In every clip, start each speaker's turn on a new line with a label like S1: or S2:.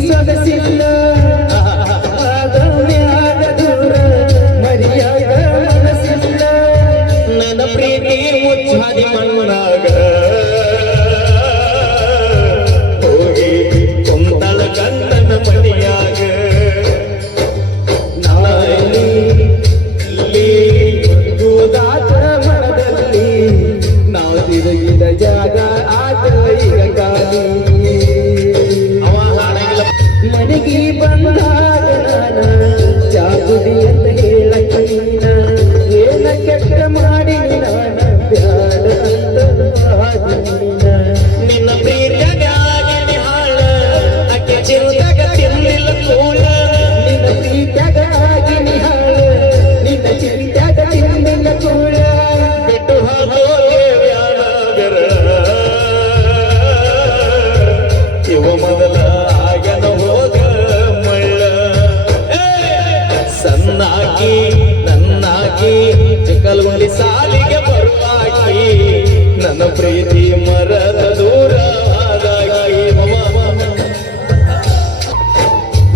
S1: suavecito.
S2: ನಡಿಗೆ ಬಂದಾಗ ನಾನು
S1: ಚಾಗುಡಿಯನ್ನು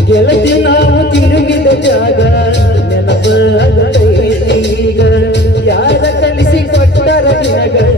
S2: ಗೆಳತಿ ನಾವು ತಿರುಗಿದ ಜಾಗ ನೆನಪಾಗೈತಿ ಈಗ. ಯಾರ ಕಲಿಸಿ ಕೊಟ್ಟರ
S1: ದಿನಗಳು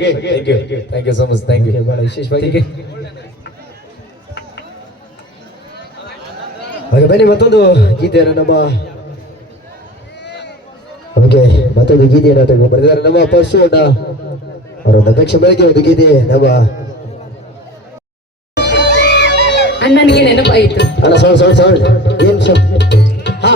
S1: thank you thank you so much thank you
S2: ಬಹಳ ವಿಶೇಷವಾಗಿ. ಹಾಗೆ ಬನ್ನಿ ಮತ್ತೊಂದು ಗೀತೆಯನ್ನು ನಮ್ಮ ನಮಗೆ ಮತ್ತೊಂದು ಗೀತೆಯನ್ನು ಬರೆದಿದ್ದಾರೆ. ನಮ್ಮ ಪರಶುವಣ್ಣ ಅವರೊಂದು ಅಪೇಕ್ಷೆ ಮೇರೆಗೆ ಒಂದು ಗೀತೆ ನಮ್ಮ
S3: ಅಣ್ಣನಿಗೆ ನೆನಪಾಯಿತು.
S2: ಅಣ್ಣ ಸೌಂಡ್ ಸೌಂಡ್ ಸೌಂಡ್. ಏನು ಸೌಂಡ್? ಹಾ.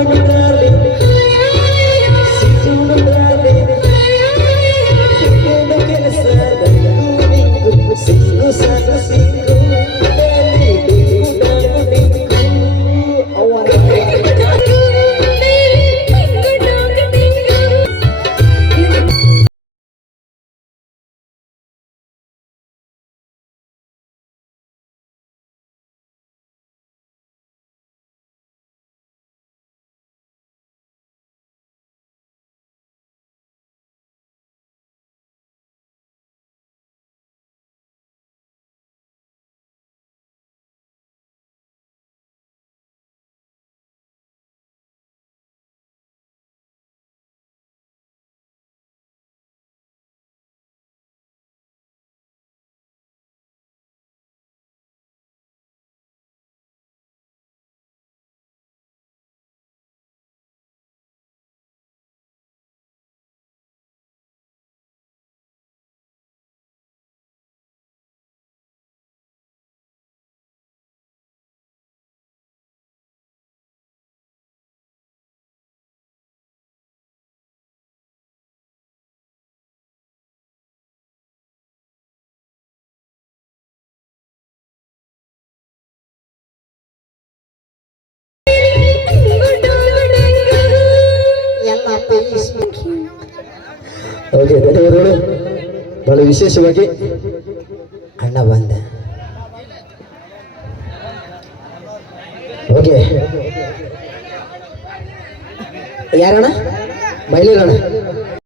S1: Thank you.
S4: ಓಕೆ ಧನ್ಯವಾದಗಳು. ಬಹಳ ವಿಶೇಷವಾಗಿ
S1: ಅಣ್ಣ ಬಂದ.
S4: ಓಕೆ.
S1: ಯಾರಣ್ಣ?
S4: ಮಹಿಳೆಯರಣ್ಣ?